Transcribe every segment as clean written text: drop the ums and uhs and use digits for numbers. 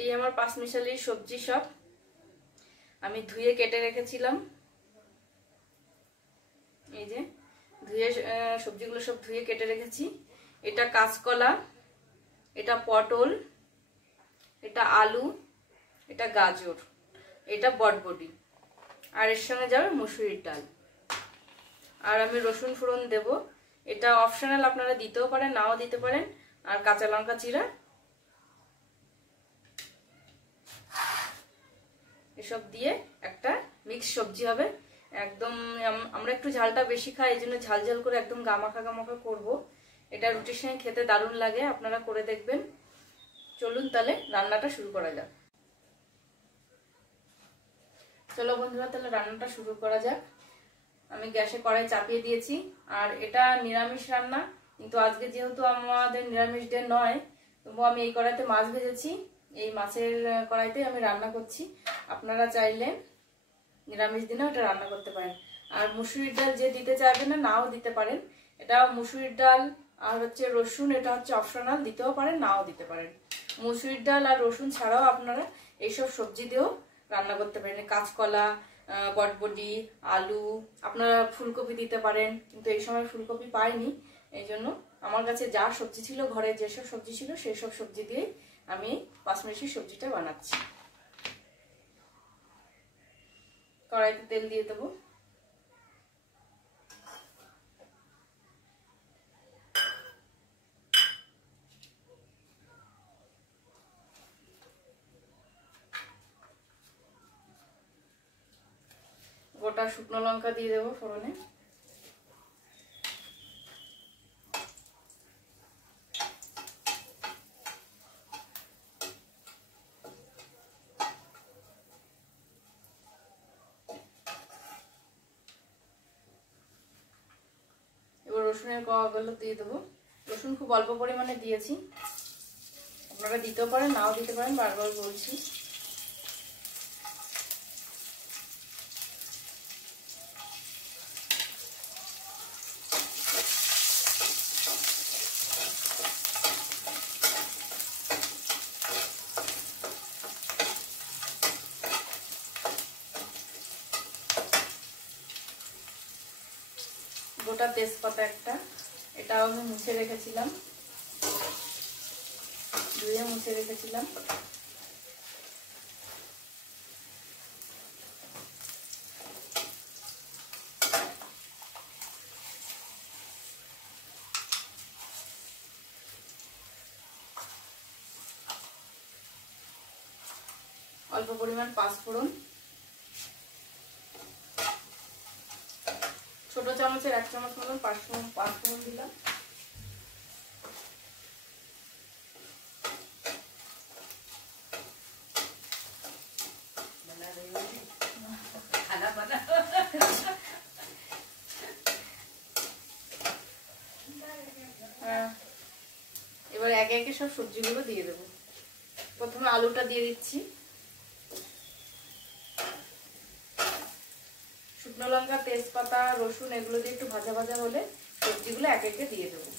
এই আমার পাঁচমিশালি সবজি সব আমি ধুয়ে কেটে রেখেছিলাম। এই যে ধুয়ে সবজিগুলো সব ধুয়ে কেটে রেখেছি। এটা কাঁচকলা, এটা পটল, এটা আলু, এটা গাজর, এটা বটবটি, আর এর সঙ্গে যাবে মুসুরির ডাল। আর আমি রসুন ফোড়ন দেব, এটা অপশনাল, আপনারা দিতেও পারেন নাও দিতে পারেন। আর কাঁচা লঙ্কা চিরা, এসব দিয়ে একটা মিক্স সবজি হবে। একদম আমরা একটু ঝালটা বেশি খাই, এই জন্য ঝাল ঝাল করে একদম গামাখা গামাখা করবো। এটা রুটির সঙ্গে খেতে দারুণ লাগে, আপনারা করে দেখবেন। চলুন তাহলে রান্নাটা শুরু করা যাক। চলো বন্ধুরা, তাহলে রান্নাটা শুরু করা যাক। আমি গ্যাসে কড়াই চাপিয়ে দিয়েছি। আর এটা নিরামিষ রান্না, কিন্তু আজকে যেহেতু আমাদের নিরামিষ ডে নয়, তবু আমি এই কড়াইতে মাছ ভেজেছি। এই মাছের কড়াইতে আমি রান্না করছি। আপনারা চাইলে নিরামিষ দিনেও এটা রান্না করতে পারেন। আর মুসুরির ডাল যে দিতে চাইবেন না, নাও দিতে পারেন। এটা মুসুরির ডাল আর হচ্ছে রসুন, এটা হচ্ছে অপশনাল, দিতেও পারেন নাও দিতে পারেন। মুসুরির ডাল আর রসুন ছাড়াও আপনারা এইসব সবজি দিয়েও রান্না করতে পারেন। কাঁচকলা, বটবটি, আলু, আপনারা ফুলকপি দিতে পারেন, কিন্তু এই সময় ফুলকপি পাইনি, এই জন্য আমার কাছে যা সবজি ছিল, ঘরে যেসব সবজি ছিল সেই সব সবজি দিয়ে আমি পাঁচমিশালি সবজিটা বানাচ্ছি। কড়াইতে তেল দিয়ে দেবো। গোটা শুকনো লঙ্কা দিয়ে দেবো ফোড়নে। এবার রসুনের কোয়াগুলো দিয়ে দেবো। রসুন খুব অল্প পরিমাণে দিয়েছি, আপনারা দিতেও পারেন নাও দিতে পারেন, বারবার বলছি। গোটা তেজপাতা একটা, এটাও আমি মুছে রেখেছিলাম, ধুয়ে মুছে রেখেছিলাম। অল্প পরিমাণ পাঁচফোড়ন, ছোট চামচের 1 চামচ মতন পাঁচফোড়ন দিলাম। এবার একে একে সব সবজিগুলো দিয়ে দেবো। প্রথমে আলুটা দিয়ে দিচ্ছি। শুকনো লঙ্কা, তেজপাতা, রসুন এগুলো দিয়ে একটু ভাজা ভাজা হলে সবজিগুলো একে একে দিয়ে দেবো।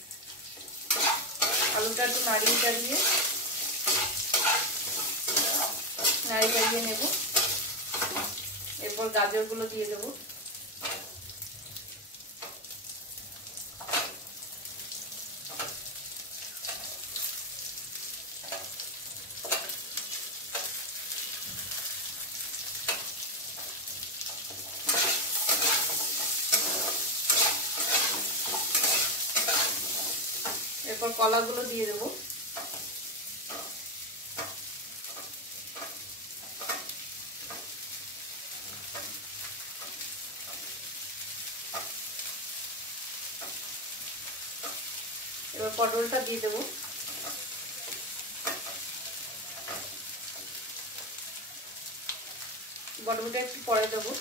আলুটা একটু নাড়িয়ে চাড়িয়ে নেব। এরপর গাজরগুলো দিয়ে দেবো। এরপর কলাগুলো দিয়ে দেবো। এবার পটলটা দিয়ে দেবো। বটবটিটা একটু পরে দেবো।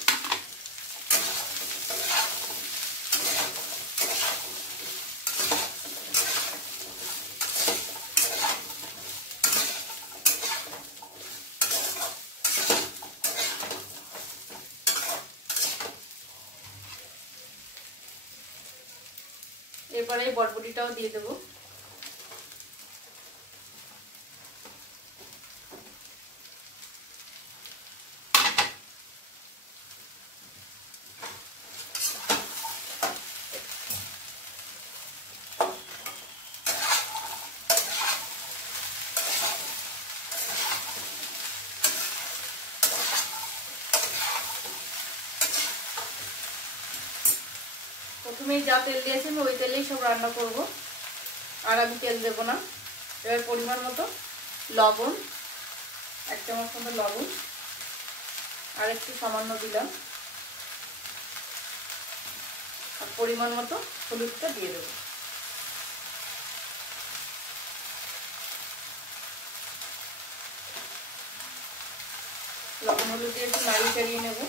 এরপরে এই বটবটিটাও দিয়ে দেবো। প্রথমেই যা তেল দিয়েছি আমি ওই তেলেই সব রান্না করব, আর আমি তেল দেবো না। এবার পরিমাণ মতো লবণ, 1 চামচ মতো লবণ, আর একটু সামান্য দিলাম, আর পরিমাণ মতো হলুদটা দিয়ে দেবো। লবণ হলুদ দিয়ে একটু নাড়িয়ে চাড়িয়ে নেব।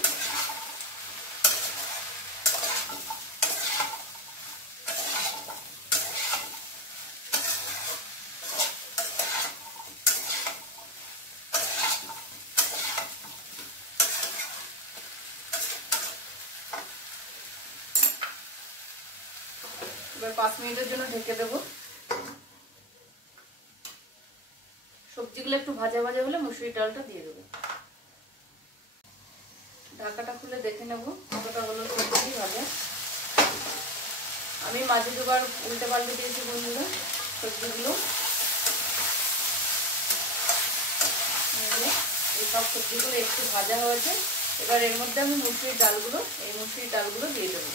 এবার 5 মিনিটের জন্য ঢেকে দেব। সবজিগুলো একটু ভাজা ভাজা হলে মুসুরির ডালটা দিয়ে দেবো। ঢাকাটা খুলে দেখে নেব কতটা হলো সবজি ভাজা। আমি মাঝে দুবার উল্টে পাল্টে দিয়েছি বন্ধুরা সবজিগুলো। এই সব সবজিগুলো একটু ভাজা হয়েছে। এবার এর মধ্যে আমি মুসুরির ডালগুলো দিয়ে দেবো।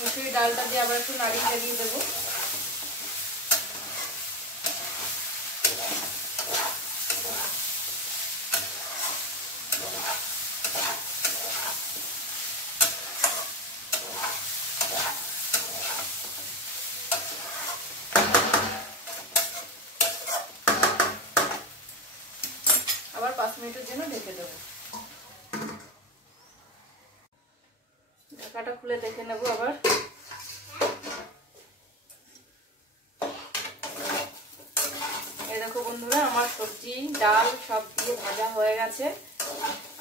মুসুরির ডালটা দিয়ে আবার একটু নাড়িয়ে চাড়িয়ে দেবো। আবার 5 মিনিটের জন্য ঢেকে দেবো। ঢাকাটা খুলে দেখে নেব আবার। এই দেখো বন্ধুরা, আমার সবজি ডাল সব দিয়ে ভাজা হয়ে গেছে।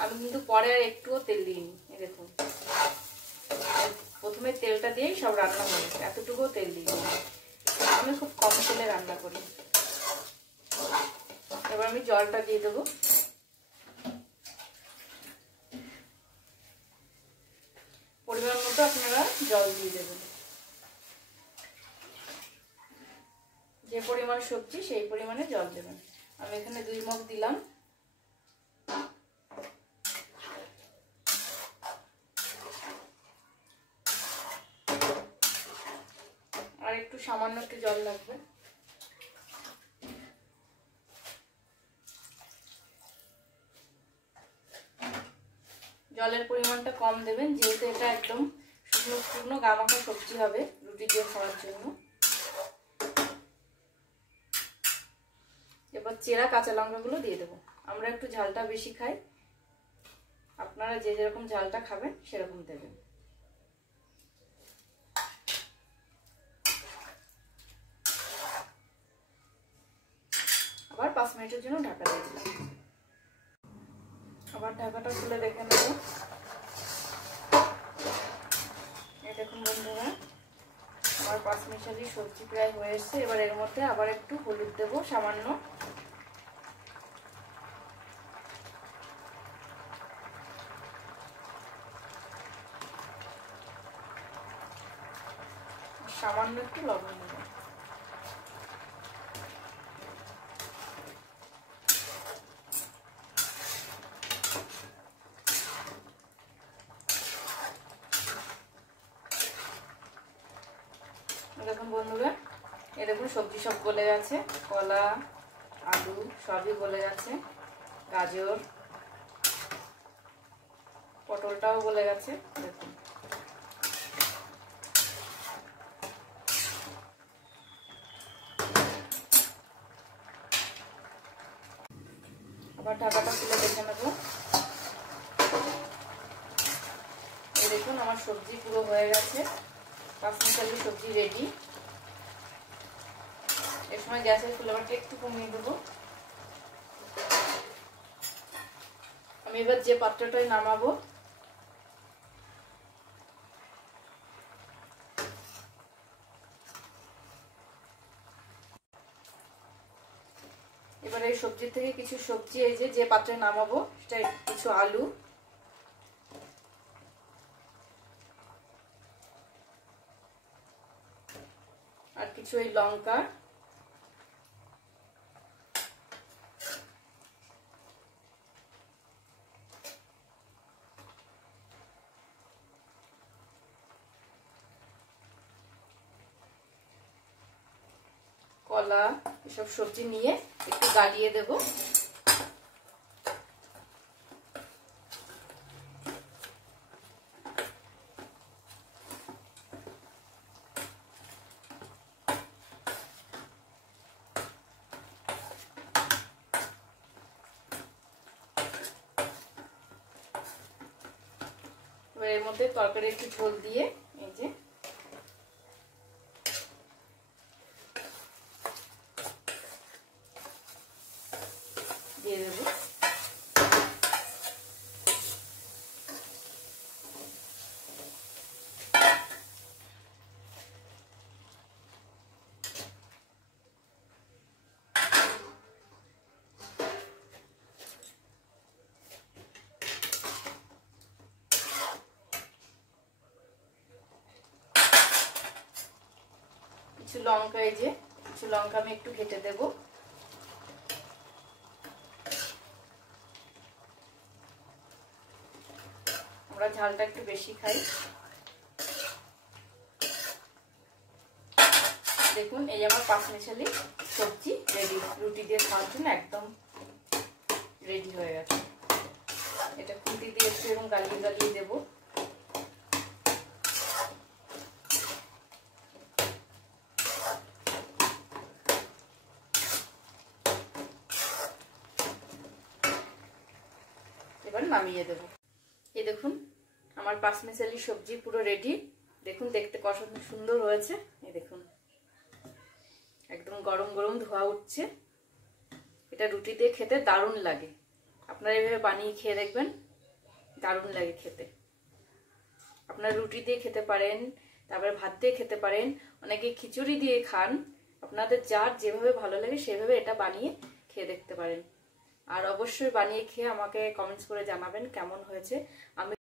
আমি কিন্তু পরে আর একটুও তেল দিইনি। এই দেখুন, প্রথমে তেলটা দিয়েই সব রান্না হয়েছে, এতটুকুও তেল দিইনি। আমি খুব কম তেলে রান্না করি। এবার আমি জলটা দিয়ে দেবো। পরিমাণ মতো আপনারা জল দিয়ে দেবেন। যে পরিমাণ সবজি সেই পরিমাণে জল দেবেন। আমি এখানে 2 মগ দিলাম। আর একটু সামান্য একটু জল লাগবে। জলের পরিমাণটা কম দেবেন, যেহেতু এটা একদম শুকনো শুকনো গামাখা সবজি হবে রুটি দিয়ে খাওয়ার জন্য। এবার চেরা কাঁচা লঙ্কাগুলো দিয়ে দেবো। আমরা একটু ঝালটা বেশি খাই, আপনারা যে যেরকম ঝালটা খাবেন সেরকম দেবেন। আবার 5 মিনিটের জন্য ঢাকা দিয়ে দিলাম। আবার ঢাকাটা খুলে দেখে নেব। এই দেখুন বন্ধুরা, আমার 5 মিশালি সবজি প্রায় হয়ে এসছে। এবার এর মধ্যে আবার একটু হলুদ দেবো সামান্য। সামান্য একটু লবণ দেবো। দেখুন বন্ধুরা, এই দেখুন সবজি সব গলে গেছে। কলা, আলু সবই গলে গেছে। গাজর, পটলটাও গলে গেছে। দেখুন আবার ঢাকাটা খুলে দেখে নেব। এই দেখুন আমার সবজি পুরো হয়ে গেছে। 5 মিশালি সবজি রেডি। এর সময় গ্যাসের ফ্লেভারটা একটু কমিয়ে দেবো। আমি এবার যে পাত্রটায় নামাবো সবজি থেকে কিছু সবজি এই যে পাত্রে নামাবো সেটা কিছু আলু, আর কিছু এই লঙ্কা, কলা, এসব সবজি নিয়ে একটু গালিয়ে দেব। এবার এর মধ্যে তরকারি একটু ঝোল দিয়ে এই যে দিয়ে দেবো। কিছু লঙ্কা, এই যে কিছু লঙ্কা আমি একটু ঘেটে দেব। আমরা ঝালটা একটু বেশি খাই। দেখুন এই আমার পাঁচমিশালি সবজি রেডি, রুটি দিয়ে খাওয়ার জন্য একদম রেডি হয়ে গেছে। এটা খুন্তি দিয়ে একটু এরকম গালিয়ে গালিয়ে দেবো। এবার নামিয়ে দেব। এই দেখুন আমার পাঁচমিশালি সবজি পুরো রেডি। দেখুন দেখতে কত সুন্দর হয়েছে। এই দেখুন একদম গরম গরম ধোয়া উঠছে। এটা রুটি দিয়ে খেতে দারুণ লাগে। আপনারা এভাবে বানিয়ে খেয়ে দেখবেন, দারুণ লাগে খেতে। আপনারা রুটি দিয়ে খেতে পারেন, তারপরে ভাত দিয়ে খেতে পারেন, অনেকে খিচুড়ি দিয়ে খান। আপনাদের যার যেভাবে ভালো লাগে সেভাবে এটা বানিয়ে খেয়ে দেখতে পারেন। আর অবশ্যই বানিয়ে খেয়ে আমাকে কমেন্টস করে জানাবেন কেমন হয়েছে। আমি